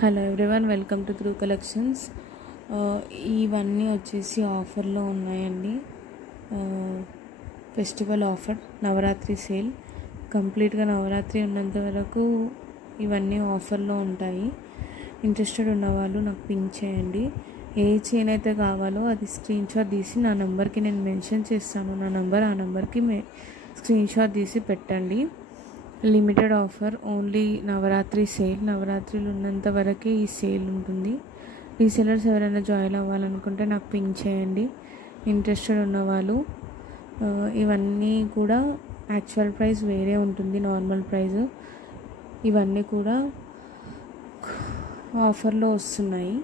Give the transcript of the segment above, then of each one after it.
Hello everyone, welcome to through collections. ఇవన్నీ వచ్చేసి ఆఫర్లో ఉన్నాయండి. Festival offer, Navratri sale. కంప్లీట్గా నవరాత్రి ఉన్నంత వరకు ఇవన్నీ ఆఫర్లో ఉంటాయి. ఇంట్రెస్టెడ్ ఉన్నవాళ్ళు నాకు పింక్ చేయండి. ఏ చైన్ అయితే కావాలో అది స్క్రీన్ షాట్ తీసి నా నెంబర్కి నేను మెన్షన్ చేస్తాను. ఆ నెంబర్కి స్క్రీన్ షాట్ తీసి పెట్టండి. Limited offer, only Navratri sale. నవరాత్రులు ఉన్నంత వరకే ఈ సేల్ ఉంటుంది. రీసెలర్స్ ఎవరైనా జాయిన్ అవ్వాలనుకుంటే నాకు పింక్ చేయండి. ఇంట్రెస్టెడ్ ఉన్నవాళ్ళు. ఇవన్నీ కూడా యాక్చువల్ ప్రైస్ వేరే ఉంటుంది, నార్మల్ ప్రైస్. ఇవన్నీ కూడా ఆఫర్లో వస్తున్నాయి.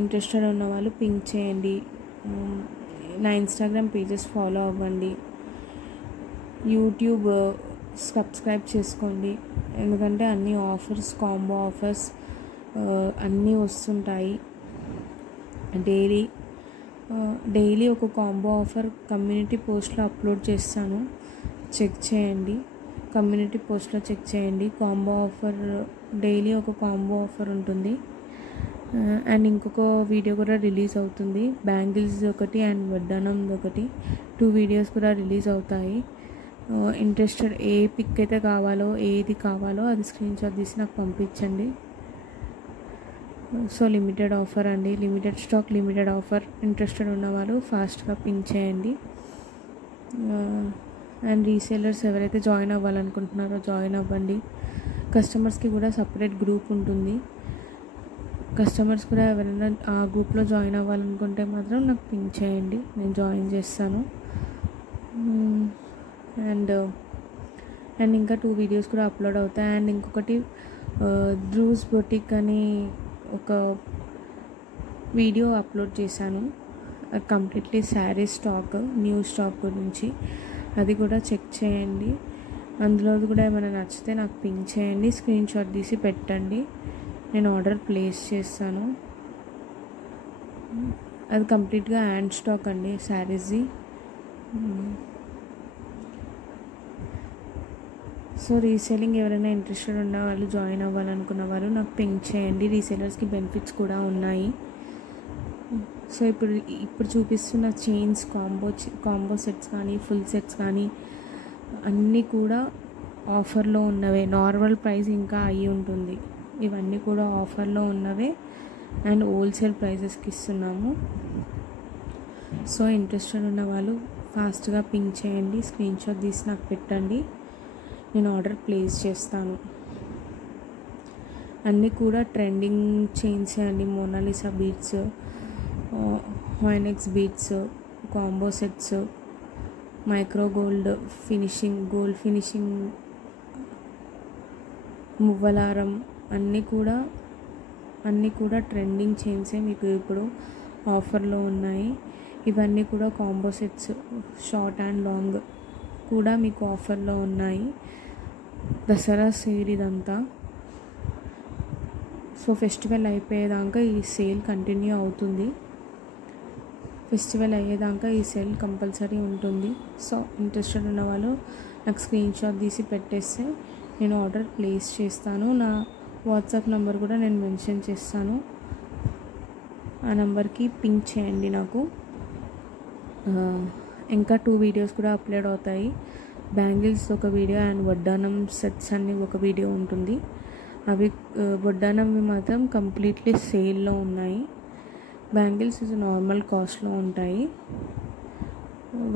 ఇంట్రెస్టెడ్ ఉన్నవాళ్ళు పింక్ చేయండి. నా ఇన్స్టాగ్రామ్ పేజెస్ ఫాలో అవ్వండి. యూట్యూబ్ సబ్స్క్రైబ్ చేసుకోండి, ఎందుకంటే అన్ని ఆఫర్స్, కాంబో ఆఫర్స్ అన్నీ వస్తుంటాయి. డైలీ ఒక కాంబో ఆఫర్ కమ్యూనిటీ పోస్ట్లో అప్లోడ్ చేస్తాను, చెక్ చేయండి. కమ్యూనిటీ పోస్ట్లో చెక్ చేయండి. కాంబో ఆఫర్ డైలీ ఒక కాంబో ఆఫర్ ఉంటుంది. అండ్ ఇంకొక వీడియో కూడా రిలీజ్ అవుతుంది, బ్యాంగిల్స్ ఒకటి అండ్ వడ్డానం ఒకటి. 2 వీడియోస్ కూడా రిలీజ్ అవుతాయి. ఇంట్రెస్టెడ్ ఏ పిక్ అయితే కావాలో, ఏది కావాలో అది స్క్రీన్ షాట్ తీసి నాకు పంపించండి. సో లిమిటెడ్ ఆఫర్ అండి, limited stock, limited offer. Interested ఉన్నవాళ్ళు ఫాస్ట్గా పింక్ చేయండి. అండ్ రీసేలర్స్ ఎవరైతే జాయిన్ అవ్వాలనుకుంటున్నారో జాయిన్ అవ్వండి. కస్టమర్స్కి కూడా సపరేట్ గ్రూప్ ఉంటుంది. కస్టమర్స్ కూడా ఎవరైనా ఆ గ్రూప్లో జాయిన్ అవ్వాలనుకుంటే మాత్రం నాకు పింక్ చేయండి, నేను జాయిన్ చేస్తాను. అండ్ ఇంకా 2 వీడియోస్ కూడా అప్లోడ్ అవుతాయి. అండ్ ఇంకొకటి డ్రూస్ బొటిక్ అని ఒక వీడియో అప్లోడ్ చేశాను, completely sari stock, new stock గురించి. అది కూడా చెక్ చేయండి. అందులో కూడా ఏమైనా నచ్చితే నాకు పింక్ చేయండి, స్క్రీన్ షాట్ తీసి పెట్టండి, నేను ఆర్డర్ ప్లేస్ చేస్తాను. అది కంప్లీట్గా హ్యాండ్ స్టాక్ అండి, శారీస్ది. సో రీసేలింగ్ ఎవరైనా ఇంట్రెస్టెడ్ ఉన్న వాళ్ళు, జాయిన్ అవ్వాలనుకున్న వాళ్ళు నాకు పింక్ చేయండి. రీసేలర్స్కి బెనిఫిట్స్ కూడా ఉన్నాయి. సో ఇప్పుడు చూపిస్తున్న చైన్స్, కాంబో సెట్స్ కానీ, ఫుల్ సెట్స్ కానీ అన్నీ కూడా ఆఫర్లో ఉన్నవే. నార్మల్ ప్రైస్ ఇంకా అయ్యి ఉంటుంది. ఇవన్నీ కూడా ఆఫర్లో ఉన్నవే అండ్ హోల్సేల్ ప్రైజెస్కి ఇస్తున్నాము. సో ఇంట్రెస్టెడ్ ఉన్న వాళ్ళు ఫాస్ట్గా పింక్ చేయండి, స్క్రీన్ షాట్ తీసి నాకు పెట్టండి, నేను ఆర్డర్ ప్లేస్ చేస్తాను. అన్నీ కూడా ట్రెండింగ్ చైన్స్ అండి. మోనాలిసా బీడ్స్, హాయినెక్స్ beads, combo sets, micro gold finishing, మువ్వలారం, అన్నీ కూడా ట్రెండింగ్ చైన్సే మీకు ఇప్పుడు ఆఫర్లో ఉన్నాయి. ఇవన్నీ కూడా combo sets, short and long కూడా మీకు ఆఫర్లో ఉన్నాయి. దసరా సేల్ ఇదంతా. సో ఫెస్టివల్ అయిపోయేదాకా ఈ సేల్ కంటిన్యూ అవుతుంది. ఫెస్టివల్ అయ్యేదాకా ఈ సేల్ కంపల్సరీ ఉంటుంది. సో ఇంట్రెస్టెడ్ ఉన్న వాళ్ళు నాకు స్క్రీన్ షాట్ తీసి పెట్టేస్తే నేను ఆర్డర్ ప్లేస్ చేస్తాను. నా వాట్సాప్ నెంబర్ కూడా నేను మెన్షన్ చేస్తాను. ఆ నెంబర్కి పింక్ చేయండి నాకు. ఇంకా 2 వీడియోస్ కూడా అప్లోడ్ అవుతాయి. బ్యాంగిల్స్ ఒక వీడియో అండ్ వడ్డానం సెట్స్ అన్ని ఒక వీడియో ఉంటుంది. అవి వడ్డానంవి మాత్రం కంప్లీట్లీ సేల్లో ఉన్నాయి. బ్యాంగిల్స్ నార్మల్ కాస్ట్లో ఉంటాయి.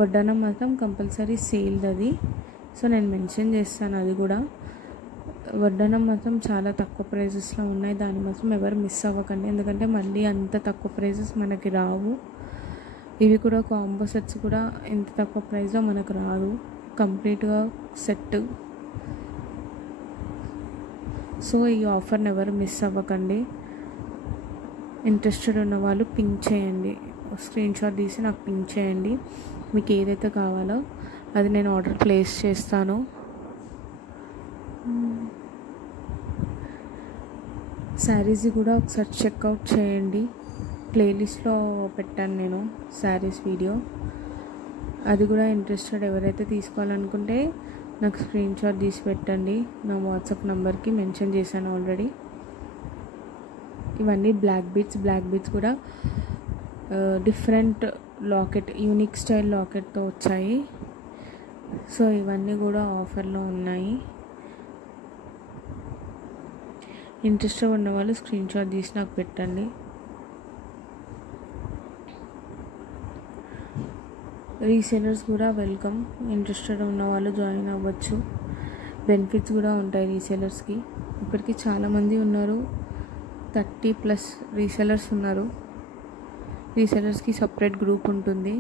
వడ్డానం మాత్రం కంపల్సరీ సేల్ అది. సో నేను మెన్షన్ చేస్తాను అది కూడా. వడ్డానం మాత్రం చాలా తక్కువ ప్రైజెస్లో ఉన్నాయి, దాన్ని మాత్రం ఎవరు మిస్ అవ్వకండి, ఎందుకంటే మళ్ళీ అంత తక్కువ ప్రైజెస్ మనకి రావు. ఇవి కూడా కాంబో సెట్స్ కూడా ఎంత తక్కువ ప్రైస్లో మనకు రాదు, కంప్లీట్గా సెట్. సో ఈ ఆఫర్ని ఎవరు మిస్ అవ్వకండి. ఇంట్రెస్టెడ్ ఉన్న వాళ్ళు పింక్ చేయండి, స్క్రీన్ షాట్ తీసి నాకు పింక్ చేయండి. మీకు ఏదైతే కావాలో అది నేను ఆర్డర్ ప్లేస్ చేస్తాను. శారీస్ కూడా ఒకసారి చెక్అవుట్ చేయండి, ప్లేలిస్ట్లో పెట్టాను నేను శారీస్ వీడియో. అది కూడా ఇంట్రెస్టెడ్ ఎవరైతే తీసుకోవాలనుకుంటే నాకు స్క్రీన్ షాట్ తీసి పెట్టండి. నా వాట్సాప్ నెంబర్కి మెన్షన్ చేశాను ఆల్రెడీ. ఇవన్నీ బ్లాక్ బీడ్స్ కూడా డిఫరెంట్ లాకెట్, యూనిక్ స్టైల్ లాకెట్తో వచ్చాయి. సో ఇవన్నీ కూడా ఆఫర్లో ఉన్నాయి. ఇంట్రెస్ట్గా ఉన్న వాళ్ళు స్క్రీన్ షాట్ తీసి నాకు పెట్టండి. రీసేలర్స్ కూడా వెల్కమ్. ఇంట్రెస్టెడ్ ఉన్న వాళ్ళు జాయిన్ అవ్వచ్చు. బెనిఫిట్స్ కూడా ఉంటాయి రీసేలర్స్కి. ఇప్పటికీ చాలామంది ఉన్నారు, 30+ రీసేలర్స్ ఉన్నారు. రీసేలర్స్కి సపరేట్ గ్రూప్ ఉంటుంది.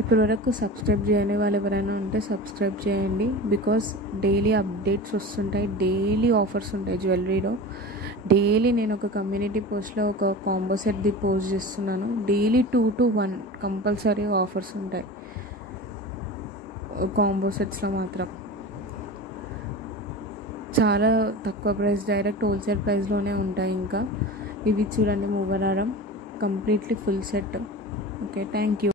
ఇప్పటి వరకు సబ్స్క్రైబ్ చేయని వాళ్ళు ఎవరైనా ఉంటే సబ్స్క్రైబ్ చేయండి. బికాస్ డైలీ అప్డేట్స్ వస్తుంటాయి, డైలీ ఆఫర్స్ ఉంటాయి జ్యువెలరీలో. డైలీ నేను ఒక కమ్యూనిటీ పోస్ట్లో ఒక కాంబో సెట్ది పోస్ట్ చేస్తున్నాను. డైలీ 2 to 1 కంపల్సరీ ఆఫర్స్ ఉంటాయి కాంబో సెట్స్లో మాత్రం. చాలా తక్కువ ప్రైస్, డైరెక్ట్ హోల్సేల్ ప్రైస్లోనే ఉంటాయి. ఇంకా ఇవి చూడండి, మూవరారం completely full set. Okay, thank you.